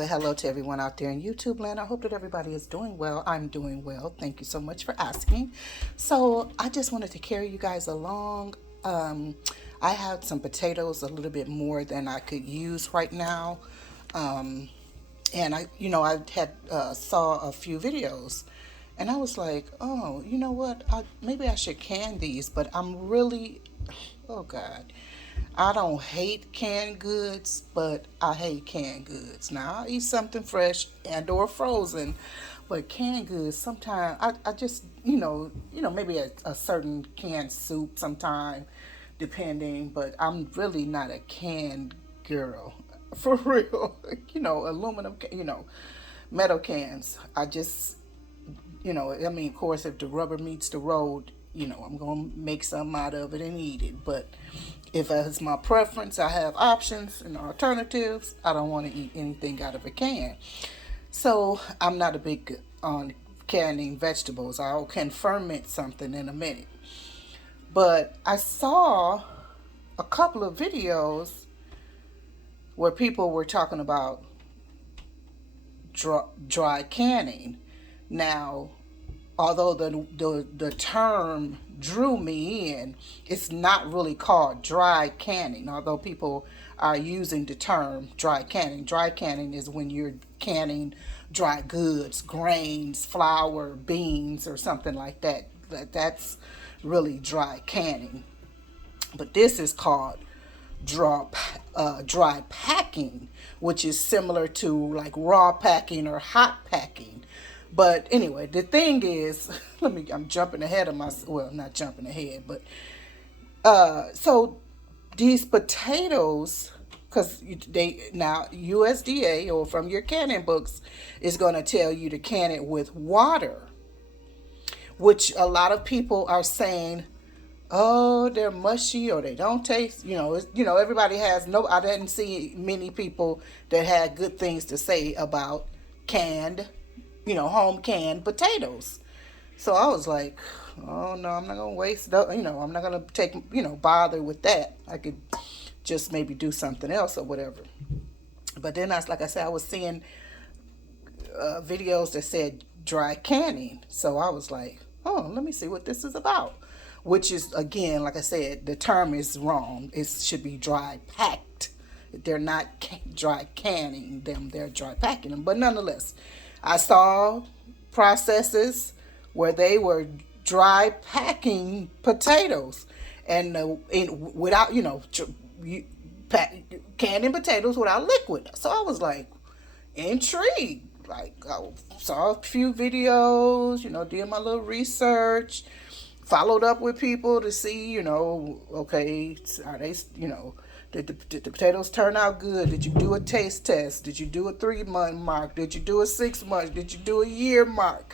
Well, hello to everyone out there in YouTube land. I hope that everybody is doing well. I'm doing well. Thank you so much for asking. So, I just wanted to carry you guys along. Um, I had some potatoes, a little bit more than I could use right now. Um, and I had saw a few videos, and I was like, oh, you know what? Maybe I should can these, but I'm really, oh God, I don't hate canned goods, but I hate canned goods. Now I'll eat something fresh and or frozen, but canned goods sometimes I just maybe a certain canned soup sometime, depending. But I'm really not a canned girl for real. Aluminum, metal cans. Of course, if the rubber meets the road, I'm going to make something out of it and eat it. But if it's my preference, I have options and alternatives. I don't want to eat anything out of a can. So I'm not a big on canning vegetables. I can ferment something in a minute. But I saw a couple of videos where people were talking about dry canning. Now, although the term drew me in, it's not really called dry canning. Although people are using the term dry canning. Dry canning is when you're canning dry goods, grains, flour, beans, or something like that. That's really dry canning. But this is called dry packing, which is similar to like raw packing or hot packing. But anyway, the thing is, I'm jumping ahead of my, well, not jumping ahead, but so these potatoes, because they now USDA or from your canning books is going to tell you to can it with water, which a lot of people are saying, oh, they're mushy or they don't taste. Everybody has no. I didn't see many people that had good things to say about canned, home canned potatoes. So I was like, oh no, I'm not gonna waste. I'm not gonna take bother with that. I could just maybe do something else or whatever. But then like I said, I was seeing videos that said dry canning. So I was like, oh, let me see what this is about. Which is, again, like I said, the term is wrong. It should be dry packed. They're not dry canning them, they're dry packing them. But nonetheless, I saw processes where they were dry packing potatoes and without, canning potatoes without liquid. So I was like, intrigued. Like, I saw a few videos, did my little research, followed up with people to see, okay, are they, did the potatoes turn out good? Did you do a taste test? Did you do a 3-month mark? Did you do a 6 month? Did you do a year mark?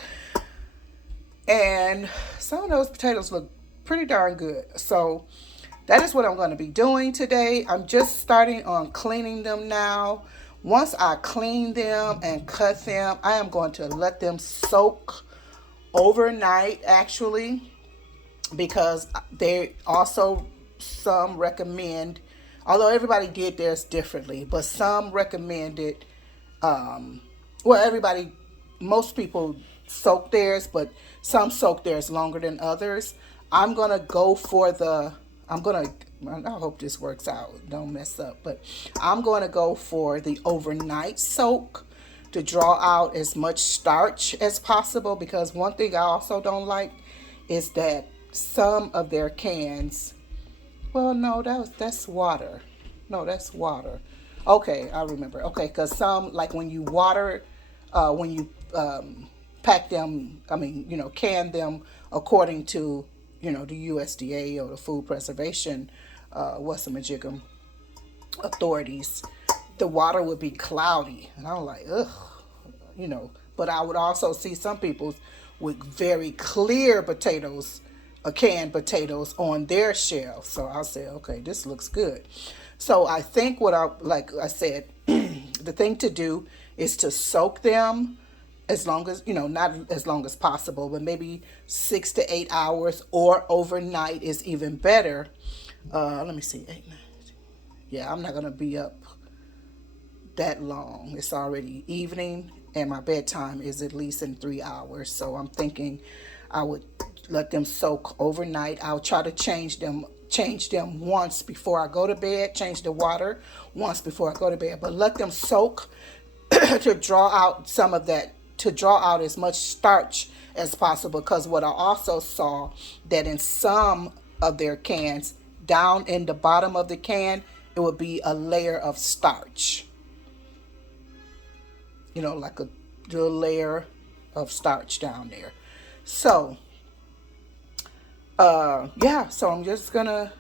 And some of those potatoes look pretty darn good. So that is what I'm going to be doing today. I'm just starting on cleaning them now. Once I clean them and cut them, I am going to let them soak overnight, actually, because they also, some recommend, although everybody did theirs differently, but some recommended, most people soak theirs, but some soak theirs longer than others. I'm going to go for I hope this works out, don't mess up, but I'm going to go for the overnight soak to draw out as much starch as possible, because one thing I also don't like is that some of their cans, well, no, that's water. No, that's water. Okay, I remember. Okay, because some, like when you water, when you pack them, can them according to, the USDA or the Food Preservation, whatsamajigam authorities, the water would be cloudy. And I'm like, ugh, But I would also see some people with very clear potatoes, canned potatoes on their shelf. So I'll say, okay, this looks good. So I think like I said, the thing to do is to soak them as long as, not as long as possible, but maybe 6 to 8 hours, or overnight is even better. Let me see, 8, 9. Yeah, I'm not going to be up that long. It's already evening, and my bedtime is at least in 3 hours. So I'm thinking I would let them soak overnight. I'll try to change them once before I go to bed, change the water once before I go to bed, but let them soak to draw out some of that, to draw out as much starch as possible. Because what I also saw, that in some of their cans, down in the bottom of the can, it would be a layer of starch, like a little layer of starch down there. So yeah, so I'm just gonna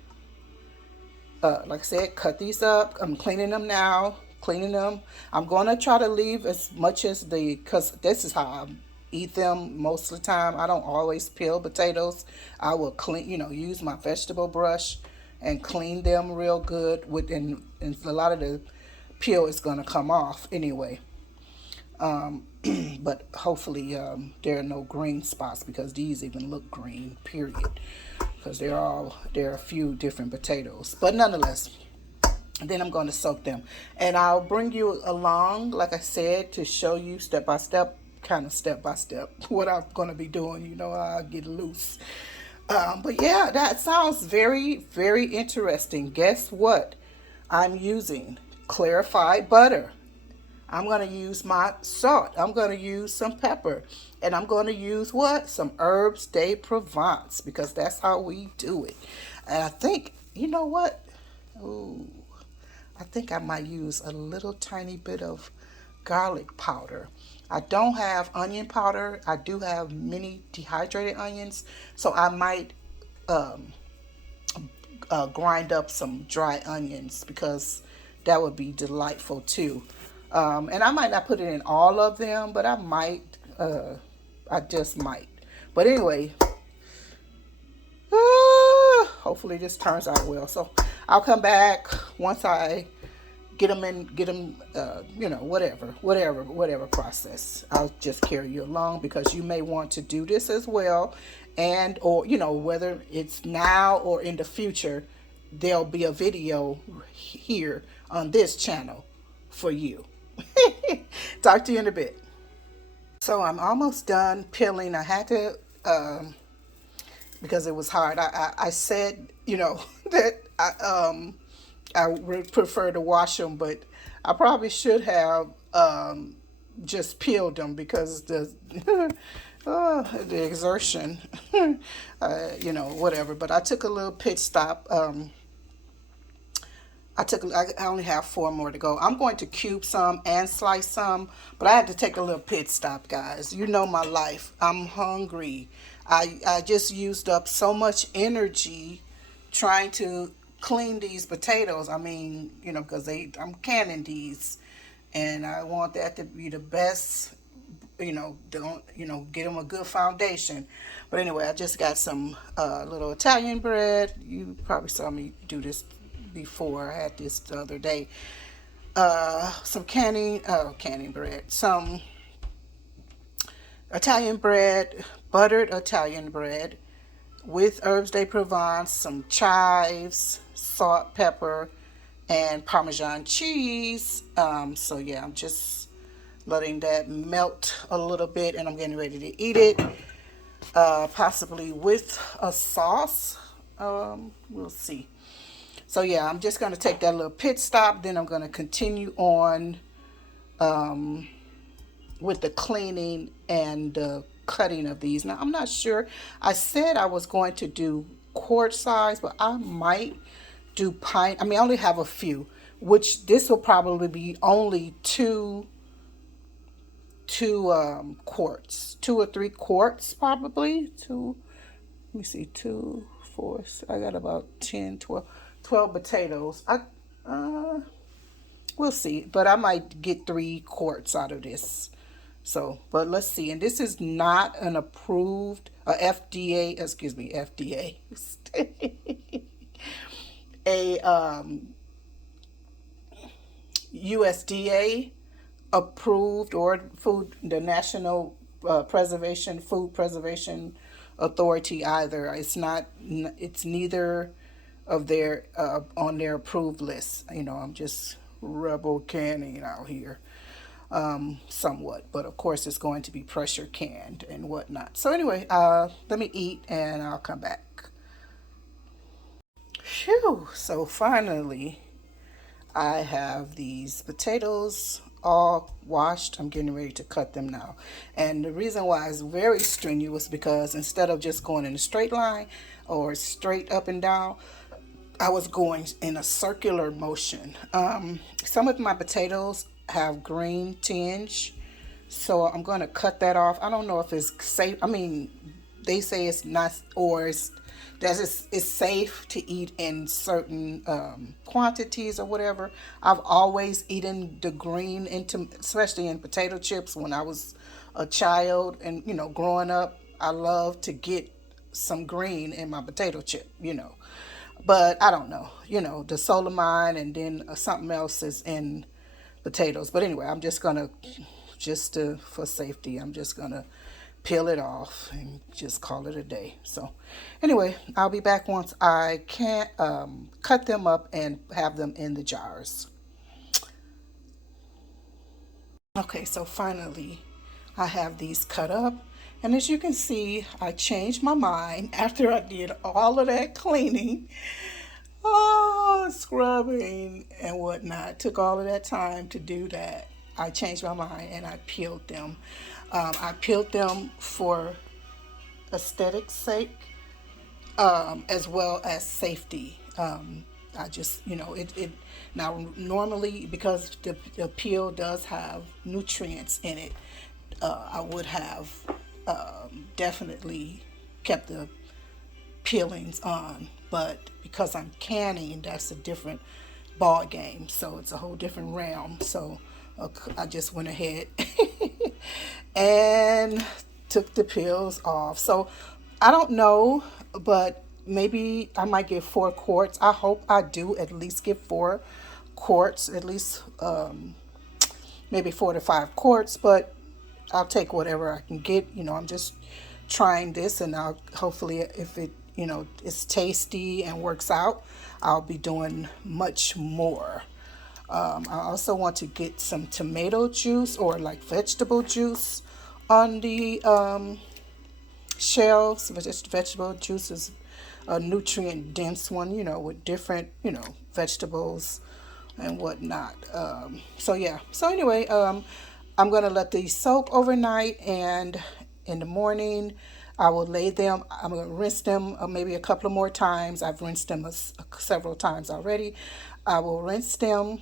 like I said, cut these up. I'm cleaning them now. Cleaning them. I'm going to try to leave as much as because this is how I eat them most of the time. I don't always peel potatoes. I will clean, use my vegetable brush and clean them real good. And a lot of the peel is going to come off anyway. But hopefully there are no green spots, because these even look green, period. Because there are a few different potatoes. But nonetheless, then I'm going to soak them. And I'll bring you along, like I said, to show you step by step, what I'm going to be doing. I'll get loose. But yeah, that sounds very, very interesting. Guess what? I'm using clarified butter. I'm going to use my salt. I'm going to use some pepper. And I'm going to use what? Some herbs de Provence, because that's how we do it. And I think, you know what? Ooh, I think I might use a little tiny bit of garlic powder. I don't have onion powder. I do have mini dehydrated onions. So I might grind up some dry onions, because that would be delightful too. And I might not put it in all of them, but I might. I just might. But anyway, hopefully this turns out well. So I'll come back once I get them, whatever process. I'll just carry you along, because you may want to do this as well. And, or, whether it's now or in the future, there'll be a video here on this channel for you. Talk to you in a bit. So I'm almost done peeling. I had to, because it was hard. I said, that I would prefer to wash them, but I probably should have just peeled them, because the exertion, whatever. But I took a little pit stop. I only have 4 more to go. I'm going to cube some and slice some, but I had to take a little pit stop, guys. You know my life. I'm hungry. I just used up so much energy trying to clean these potatoes. I mean, because I'm canning these, and I want that to be the best. Don't get them a good foundation. But anyway, I just got some little Italian bread. You probably saw me do this before. I had this the other day. Some canning bread, some Italian bread, buttered Italian bread with herbs de Provence, some chives, salt, pepper, and Parmesan cheese. So yeah, I'm just letting that melt a little bit, and I'm getting ready to eat it, possibly with a sauce. We'll see. So yeah, I'm just going to take that little pit stop. Then I'm going to continue on with the cleaning and the cutting of these. Now, I'm not sure. I said I was going to do quart size, but I might do pint. I mean, I only have a few, which this will probably be only two quarts, 2 or 3 quarts, probably. Let me see, 2, 4. I got about 10, 12 potatoes. We'll see, but I might get 3 quarts out of this. So, but let's see. And this is not an approved FDA, FDA, a USDA approved, or the National Food Preservation Authority either. It's neither of their on their approved list. I'm just rebel canning out here, somewhat. But of course, it's going to be pressure canned and whatnot. So anyway, let me eat and I'll come back. Phew! So finally, I have these potatoes all washed. I'm getting ready to cut them now. And the reason why it's very strenuous because instead of just going in a straight line or straight up and down, I was going in a circular motion. Some of my potatoes have green tinge, so I'm going to cut that off. I don't know if it's safe. I mean, they say it's not, or it's safe to eat in certain quantities or whatever. I've always eaten the green, into especially in potato chips when I was a child, and growing up, I love to get some green in my potato chip. But I don't know, the solamine and then something else is in potatoes. But anyway, I'm just gonna, for safety, I'm just gonna peel it off and just call it a day. So anyway, I'll be back once I can cut them up and have them in the jars. Okay, so finally I have these cut up. And as you can see, I changed my mind after I did all of that cleaning. Oh, scrubbing and whatnot. Took all of that time to do that. I changed my mind and I peeled them. I peeled them for aesthetic's sake, as well as safety. I just, it now normally because the peel does have nutrients in it, I would have definitely kept the peelings on, but because I'm canning, that's a different ball game. So it's a whole different realm. So I just went ahead and took the peels off. So I don't know, but maybe I might get 4 quarts. I hope I do at least get 4 quarts, at least maybe 4 to 5 quarts, but I'll take whatever I can get. I'm just trying this, and I'll hopefully, if it, is tasty and works out, I'll be doing much more. I also want to get some tomato juice or like vegetable juice on the shelves. Vegetable juice is a nutrient dense one, with different, vegetables and whatnot. So yeah. So anyway, I'm gonna let these soak overnight, and in the morning, I will lay them. I'm gonna rinse them maybe a couple of more times. I've rinsed them several times already. I will rinse them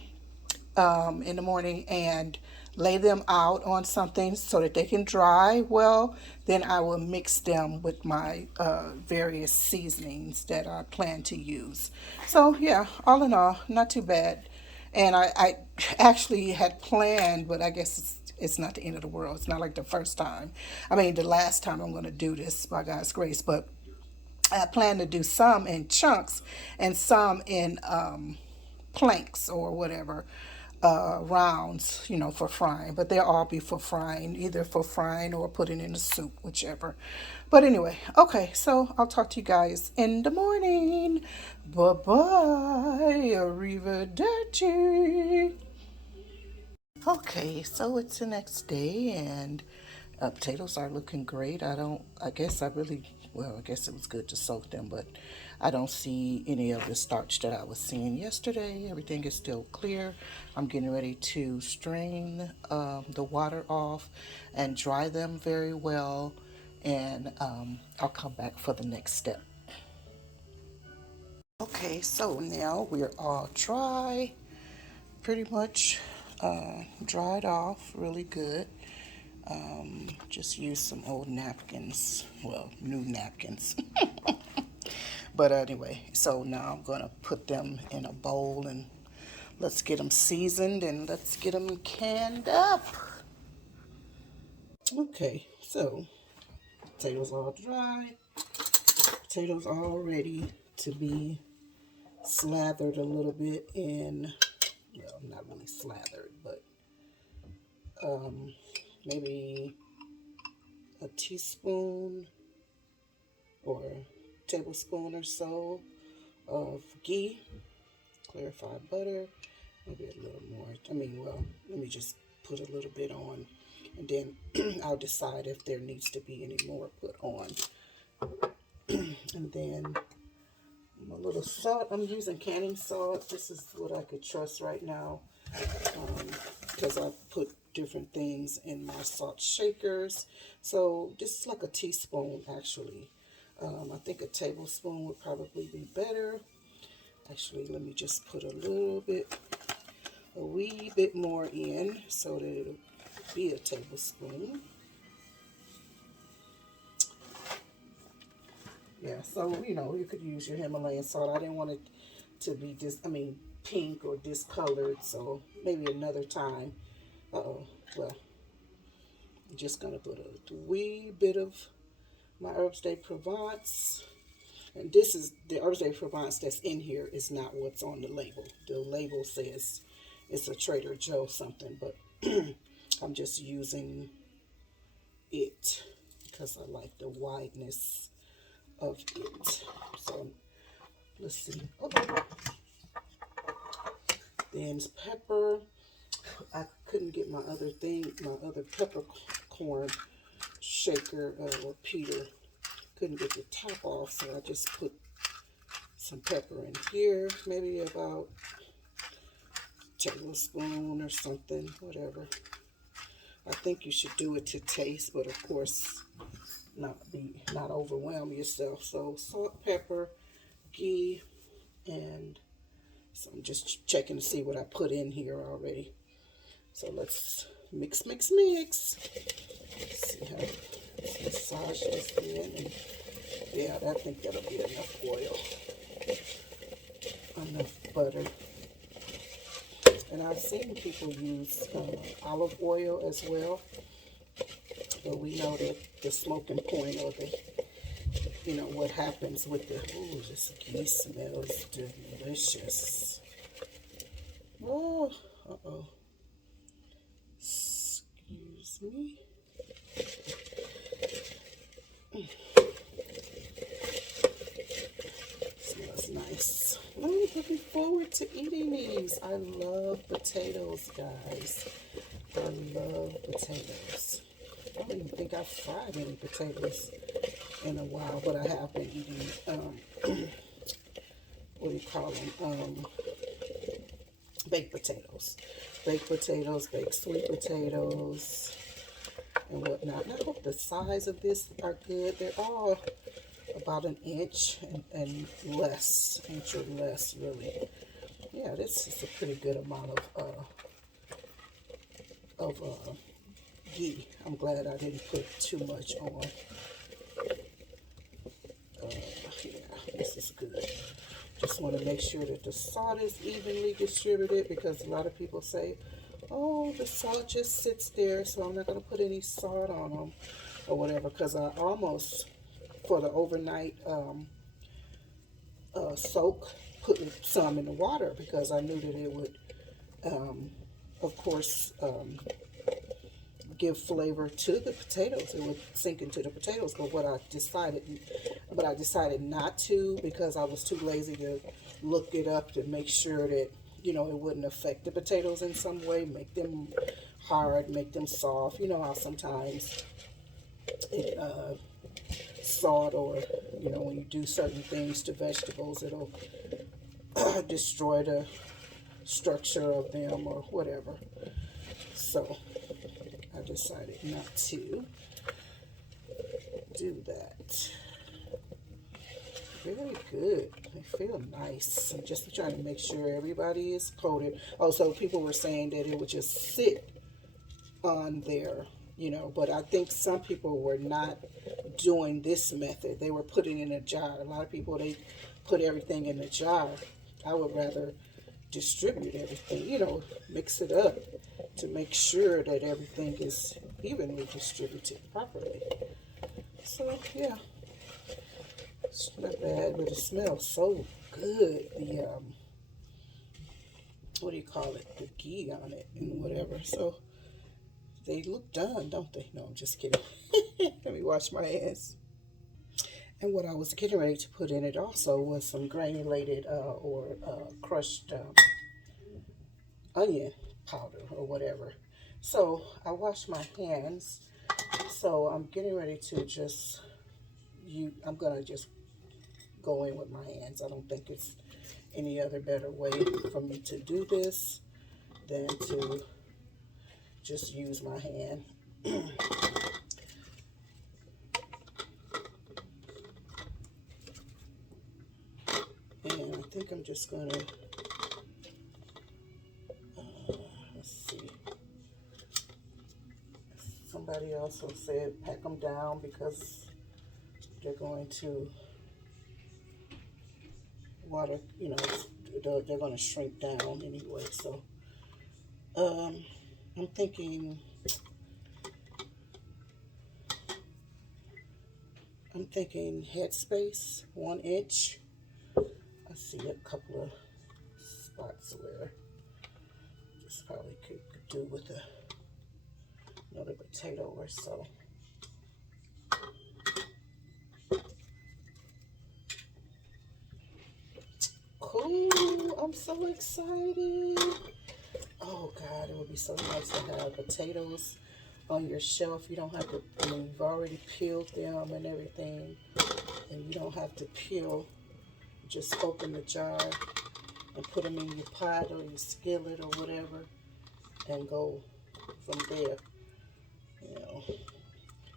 in the morning and lay them out on something so that they can dry well. Then I will mix them with my various seasonings that I plan to use. So yeah, all in all, not too bad. And I actually had planned, but I guess it's not the end of the world. It's not like the first time. I mean, the last time I'm going to do this, by God's grace. But I plan to do some in chunks and some in planks or whatever, rounds, for frying. But they'll all be for frying, either for frying or putting in a soup, whichever. But anyway, okay, so I'll talk to you guys in the morning. Bye-bye. Arrivederci. Okay, so it's the next day, and potatoes are looking great. I guess I guess it was good to soak them, but I don't see any of the starch that I was seeing yesterday. Everything is still clear. I'm getting ready to strain the water off and dry them very well, and I'll come back for the next step. Okay, so now we're all dry, pretty much dried off really good. Just use some old napkins, well, new napkins. But anyway, so now I'm gonna put them in a bowl and let's get them seasoned and let's get them canned up. Okay, so potatoes all dry, potatoes all ready to be slathered a little bit in, well, not really slathered, but maybe a teaspoon or tablespoon or so of ghee, clarified butter, Maybe a little more. I mean, well, let me just put a little bit on, and then I'll decide if there needs to be any more put on. And then a little salt. I'm using canning salt. This is what I could trust right now, because I put different things in my salt shakers. So this is like a teaspoon actually. I think a tablespoon would probably be better. Actually, let me just put a wee bit more in so that it'll be a tablespoon. Yeah, so you could use your Himalayan salt. I didn't want it to be pink or discolored, so maybe another time. Uh-oh, well, I'm just gonna put a wee bit of my Herbs de Provence. And this is the Herbs de Provence that's in here is not what's on the label. The label says it's a Trader Joe something, but I'm just using it because I like the wideness of it. So let's see. Okay. Then pepper. I couldn't get my other peppercorn shaker or Peter. Couldn't get the top off, so I just put some pepper in here, maybe about a tablespoon or something, whatever. I think you should do it to taste, but of course not overwhelm yourself. So salt, pepper, ghee, and so I'm just checking to see what I put in here already. So let's mix, mix, mix. Let's see how let's massage this in. And yeah, I think that'll be enough oil, enough butter. And I've seen people use olive oil as well. But we know that the smoking point or what happens with this ghee smells delicious. Oh, uh-oh. Excuse me. Smells nice. I'm looking forward to eating these. I love potatoes, guys. I love potatoes. I don't even think I've fried any potatoes in a while, but I have been eating, what do you call them? Baked potatoes. Baked potatoes, baked sweet potatoes, and whatnot. And I hope the size of this are good. They're all about an inch and less, inch or less, really. Yeah, this is a pretty good amount of ghee. I'm glad I didn't put too much on. Yeah, this is good. Just want to make sure that the salt is evenly distributed, because a lot of people say, oh, the salt just sits there, so I'm not going to put any salt on them or whatever, because I almost, for the overnight soak, put some in the water because I knew that it would, of course, give flavor to the potatoes. It would sink into the potatoes. But I decided not to, because I was too lazy to look it up to make sure that it wouldn't affect the potatoes in some way, make them hard, make them soft. You know how sometimes it, salt or when you do certain things to vegetables, it'll destroy the structure of them or whatever. So I decided not to do that. Very good. They feel nice. I'm just trying to make sure everybody is coated. Also, people were saying that it would just sit on there, but I think some people were not doing this method. They were putting it in a jar. A lot of people, they put everything in a jar. I would rather distribute everything, mix it up to make sure that everything is evenly distributed properly. So, yeah. It's not bad, but it smells so good. The, what do you call it? The ghee on it and whatever. So, they look done, don't they? No, I'm just kidding. Let me wash my hands. And what I was getting ready to put in it also was some granulated or crushed onion powder or whatever. So I wash my hands. So I'm getting ready to just I'm gonna just go in with my hands. I don't think it's any other better way for me to do this than to just use my hand. And I think I'm just gonna, let's see. Somebody also said pack them down because they're going to water, they're going to shrink down anyway. So um, I'm thinking, headspace, 1 inch. I see a couple of spots where this probably could do with another potato or so. Cool, I'm so excited. Oh God, it would be so nice to have potatoes on your shelf. You don't have to, you've already peeled them and everything, and you don't have to peel. Just open the jar and put them in your pot or your skillet or whatever and go from there. You know,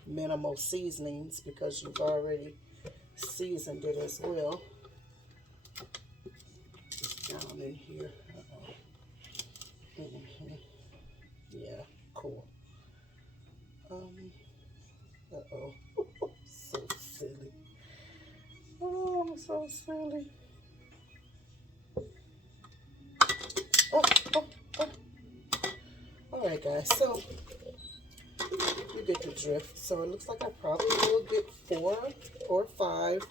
minimal seasonings because you've already seasoned it as well. Just down in here. Mm-hmm. Yeah, cool. Uh-oh. So silly. Oh, I'm so silly. Oh, oh, oh. All right, guys. So you get the drift. So it looks like I probably will get 4 or 5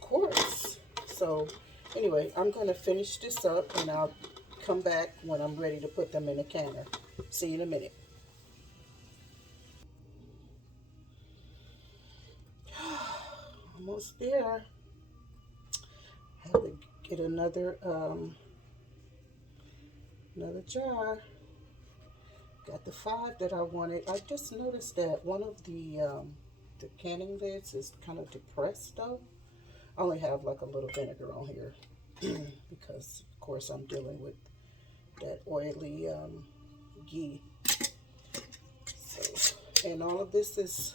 quarts. So anyway, I'm going to finish this up and I'll come back when I'm ready to put them in a canner. See you in a minute. Almost there. I have to get another jar. Got the 5 that I wanted. I just noticed that one of the canning lids is kind of depressed though. I only have like a little vinegar on here because of course I'm dealing with that oily ghee. So, and all of this is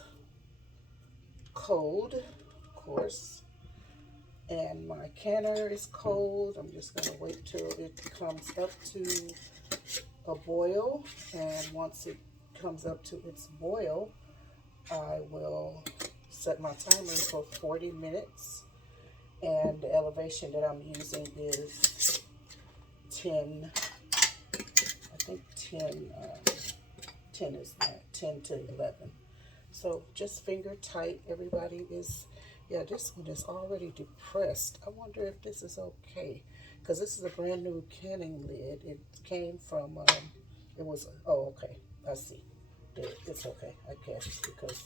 cold, of course. And my canner is cold. I'm just gonna wait till it comes up to a boil. And once it comes up to its boil, I will set my timer for 40 minutes. And the elevation that I'm using is 10, I think 10 is not, 10 to 11. So just finger tight. Everybody is, yeah, this one is already depressed. I wonder if this is okay. Because this is a brand new canning lid. It came from, it was, oh, okay. I see. It's okay, I guess, because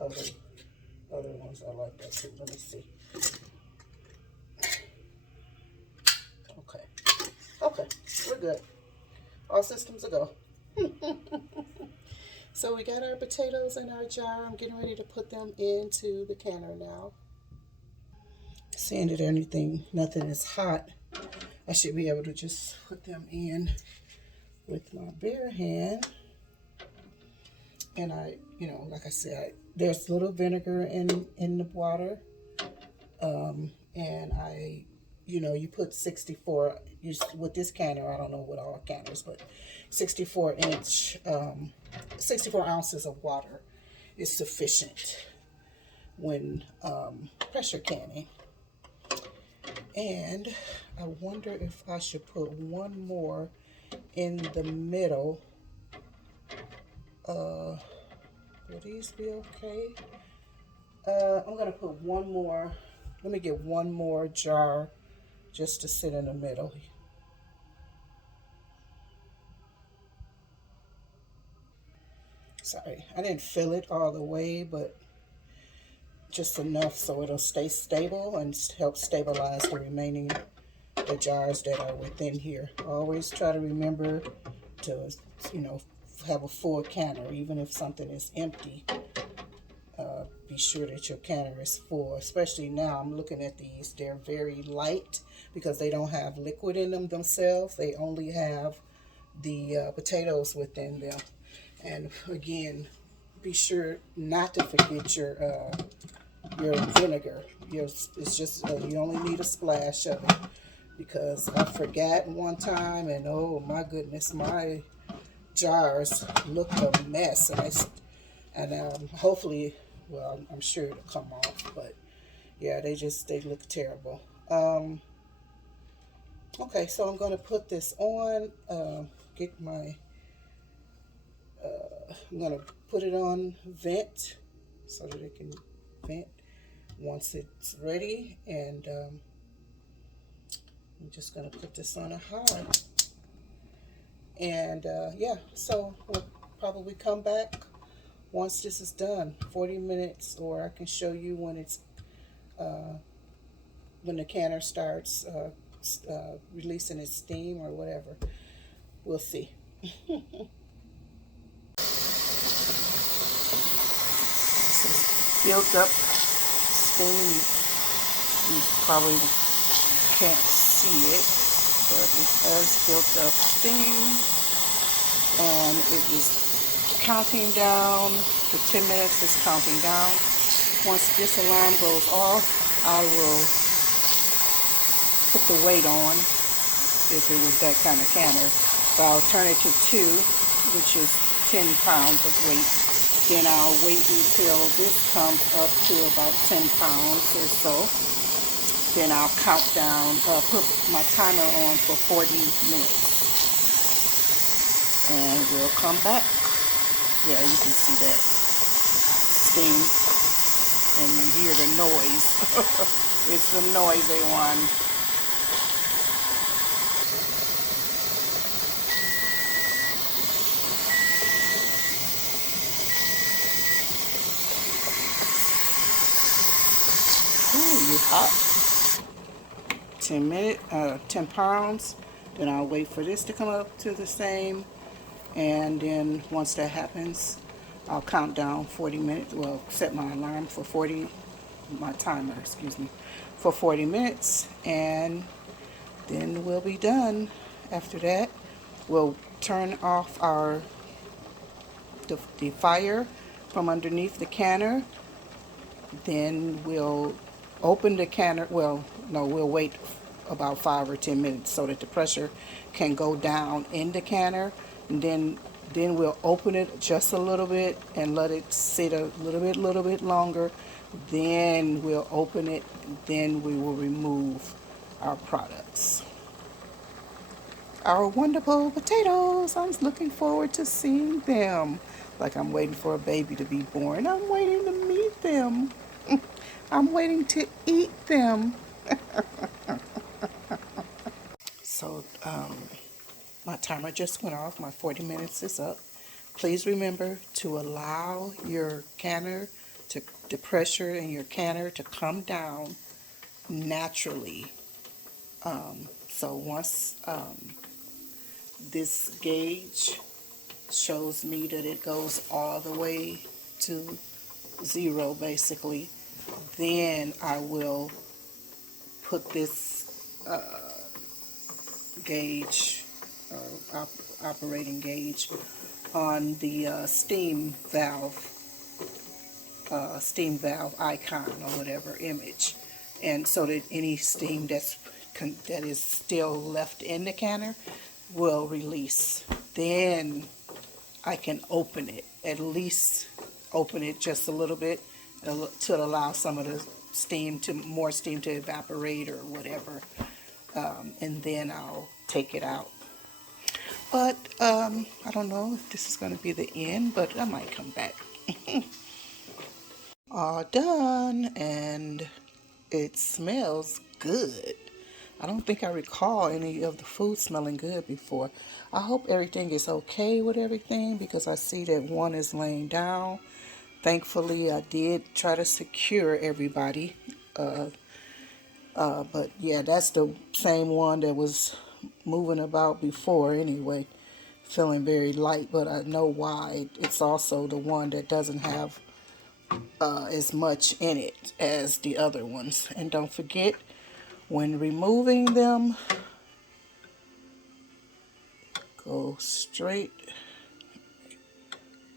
other, other ones are like that too. Let me see. Okay. Okay, we're good. All systems are go. So we got our potatoes in our jar. I'm getting ready to put them into the canner now. Seeing that nothing is hot, I should be able to just put them in with my bare hand. And like I said, there's little vinegar in the water. And you put 64, with this canner, I don't know what all canners, but 64 ounces of water is sufficient when pressure canning. And I wonder if I should put one more in the middle. Will these be okay? I'm going to put one more. Let me get one more jar just to sit in the middle. Sorry, I didn't fill it all the way, but just enough so it'll stay stable and help stabilize the jars that are within here. Always try to remember to, you know, have a full canner, even if something is empty. Be sure that your canner is full. Especially now, I'm looking at these. They're very light because they don't have liquid in them themselves. They only have the potatoes within them. And again, be sure not to forget your vinegar. It's just you only need a splash of it, because I forgot one time, and oh my goodness, my jars looked a mess, and hopefully, well, I'm sure it'll come off, but yeah, they look terrible. Okay, so I'm gonna put this on. Get my I'm gonna put it on vent so that it can vent once it's ready, and I'm just gonna put this on a high, and yeah, so we'll probably come back once this is done, 40 minutes, or I can show you uh, when the canner starts releasing its steam or whatever. We'll see. This is built up steam. You probably can't see it, but it has built up steam, and it is counting down. The 10 minutes is counting down. Once this alarm goes off, I will put the weight on, if it was that kind of canner. But I'll turn it to 2, which is 10 pounds of weight. Then I'll wait until this comes up to about 10 pounds or so. Then I'll count down, put my timer on for 40 minutes. And we'll come back. Yeah, you can see that steam, and you hear the noise. It's the noisy one. Ooh, you're hot. 10 pounds. Then I'll wait for this to come up to the same, and then once that happens, I'll count down 40 minutes. Well, set my alarm for 40, my timer, excuse me, for 40 minutes, and then we'll be done. After that, we'll turn off the fire from underneath the canner. Then we'll open the canner. Well, no, we'll wait about 5 or 10 minutes so that the pressure can go down in the canner. And then we'll open it just a little bit and let it sit a little bit longer. Then we'll open it. Then we will remove our products. Our wonderful potatoes. I'm looking forward to seeing them. Like I'm waiting for a baby to be born. I'm waiting to meet them. I'm waiting to eat them. So my timer just went off. My 40 minutes is up. Please remember to allow your canner the pressure in your canner to come down naturally. So once this gauge shows me that it goes all the way to 0, basically, then I will put this gauge, operating gauge, on the steam valve icon or whatever image, and so that any steam that is still left in the canner will release. Then I can open it, at least open it just a little bit to allow some of the more steam to evaporate or whatever, and then I'll take it out. But I don't know if this is going to be the end, but I might come back. All done, and it smells good. I don't think I recall any of the food smelling good before. I hope everything is okay with everything, because I see that one is laying down. Thankfully, I did try to secure everybody. Uh, but yeah, that's the same one that was moving about before anyway. Feeling very light, but I know why. It's also the one that doesn't have as much in it as the other ones. And don't forget, when removing them, go straight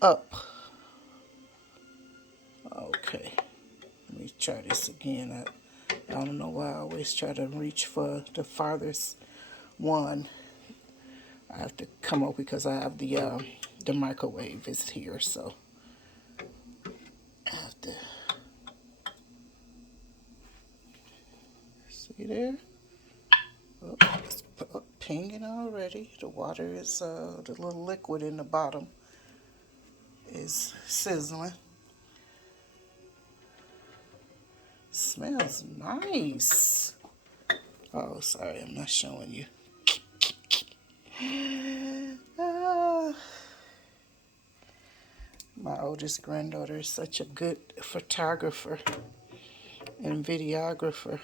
up. Okay, let me try this again. I don't know why I always try to reach for the farthest one. I have to come up because I have the microwave is here, so I have to see there. Oh, it's pinging already. The water is the little liquid in the bottom is sizzling. Smells nice. Oh, sorry, I'm not showing you. Ah, my oldest granddaughter is such a good photographer and videographer.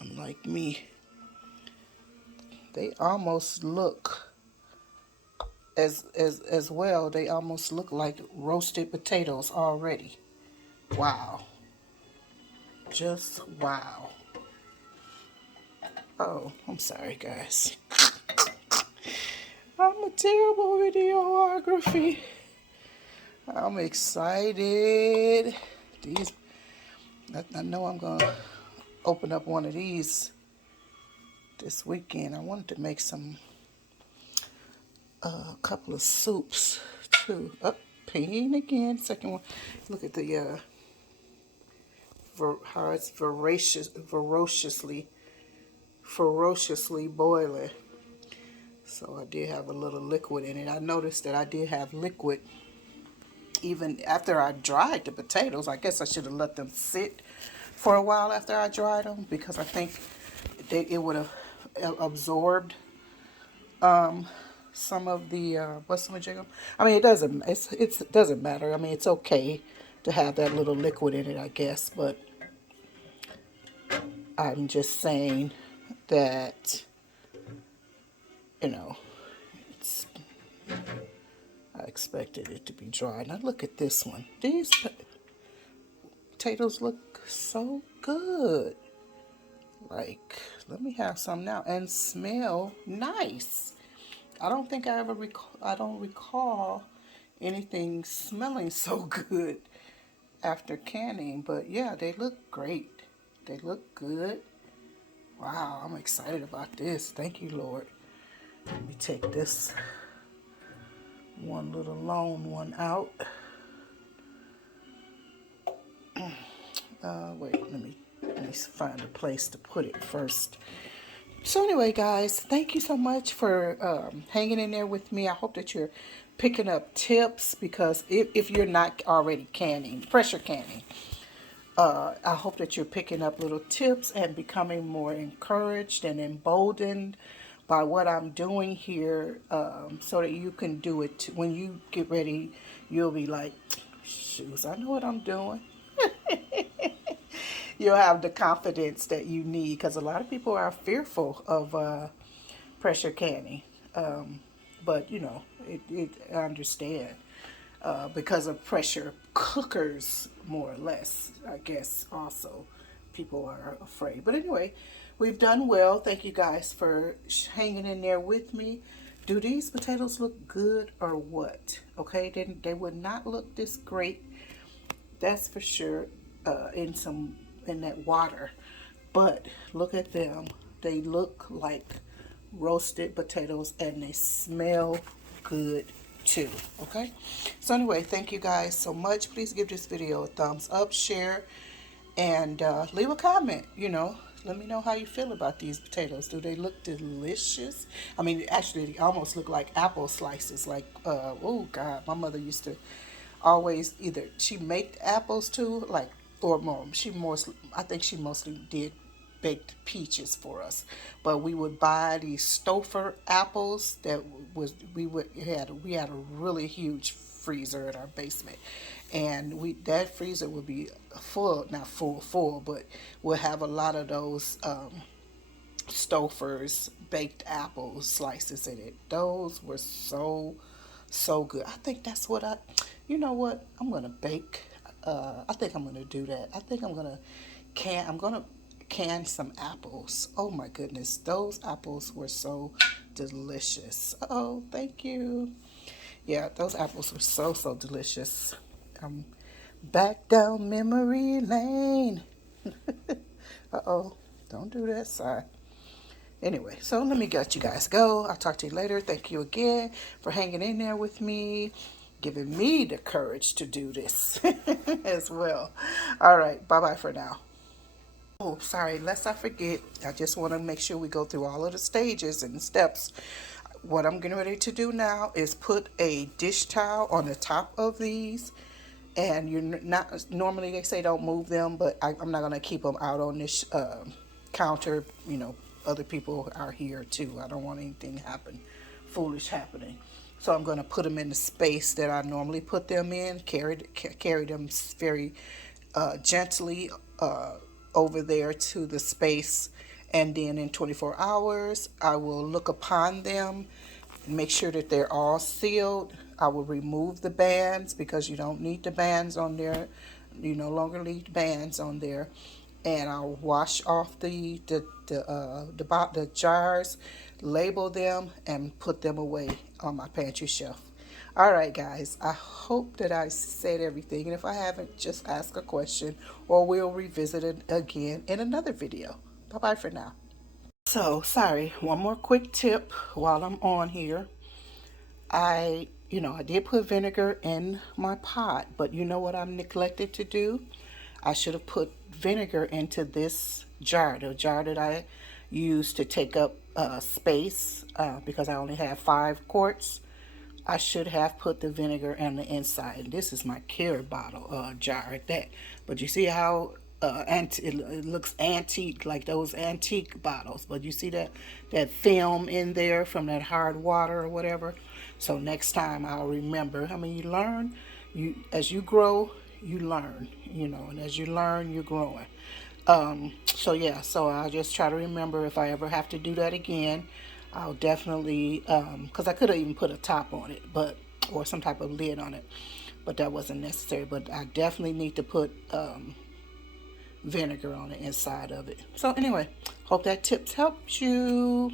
Unlike me, they almost look as well. They almost look like roasted potatoes already. Wow, just wow. Oh, I'm sorry, guys. I'm a terrible videography. I'm excited. These, I know I'm gonna open up one of these this weekend. I wanted to make some a couple of soups too. Up, pinging again. Second one. Look at the how it's ferociously boiling. So I did have a little liquid in it. I noticed that I did have liquid even after I dried the potatoes. I guess I should have let them sit for a while after I dried them because I think it would have absorbed some of the what's the jiggle? I mean, it doesn't matter. I mean, it's okay to have that little liquid in it, I guess, but I'm just saying that you know it's. I expected it to be dry. Now look at this one. These potatoes look so good. Like, let me have some now and smell nice. I don't think I ever I don't recall anything smelling so good after canning, but yeah, they look great. They look good. Wow, I'm excited about this. Thank you, Lord. Let me take this one little lone one out. Wait, let me find a place to put it first. So anyway, guys, thank you so much for hanging in there with me. I hope that you're picking up tips because if you're not already canning, pressure canning, I hope that you're picking up little tips and becoming more encouraged and emboldened by what I'm doing here so that you can do it. When you get ready, you'll be like, shoes, I know what I'm doing. You'll have the confidence that you need because a lot of people are fearful of pressure canning. But, you know, I understand because of pressure cookers, more or less, I guess, also people are afraid. But anyway, we've done well. Thank you guys for hanging in there with me. Do these potatoes look good or what? Okay, they would not look this great, that's for sure, in that water. But look at them. They look like roasted potatoes and they smell good too. Okay, so anyway, thank you guys so much. Please give this video a thumbs up, share, and leave a comment. Let me know how you feel about these potatoes. Do they look delicious? I mean, actually they almost look like apple slices. Like oh god, my mother used to always, either she made apples too, like, or more, I think she mostly did baked peaches for us. But we would buy these Stouffer apples that was we had a really huge freezer in our basement, and we that freezer would be full, not full, but we'll have a lot of those Stouffer's baked apple slices in it. Those were so good. I think that's what you know what, I'm gonna bake. I think I'm gonna do that. I think I'm gonna can some apples. Oh my goodness, those apples were so delicious. Oh, thank you. Yeah, those apples were so delicious. Um, Back down memory lane. Uh-oh, don't do that, sorry. Anyway, so let me let you guys go. I'll talk to you later. Thank you again for hanging in there with me, giving me the courage to do this as well. All right, bye-bye for now. Oh, sorry, lest I forget, I just want to make sure we go through all of the stages and steps. What I'm getting ready to do now is put a dish towel on the top of these. And you're not, normally they say don't move them, but I'm not going to keep them out on this counter. You know, other people are here too. I don't want anything foolish happening. So I'm going to put them in the space that I normally put them in, carry them very gently over there to the space. And then in 24 hours, I will look upon them, make sure that they're all sealed. I will remove the bands because you don't need the bands on there. You no longer need bands on there. And I'll wash off the jars, label them, and put them away on my pantry shelf. All right, guys, I hope that I said everything. And if I haven't, just ask a question or we'll revisit it again in another video. Bye-bye for now. So, sorry, one more quick tip while I'm on here. I did put vinegar in my pot, but you know what I neglected to do? I should have put vinegar into this jar, the jar that I used to take up space because I only have 5 quarts. I should have put the vinegar on the inside. This is my Care bottle jar at that. But you see how it looks antique, like those antique bottles. But you see that film in there from that hard water or whatever. So next time I'll remember. I mean, you learn. As you grow, you learn. And as you learn, you're growing. So yeah, so I'll just try to remember if I ever have to do that again. I'll definitely, because I could have even put a top on it, or some type of lid on it, but that wasn't necessary. But I definitely need to put vinegar on the inside of it. So anyway, hope that tips helped you.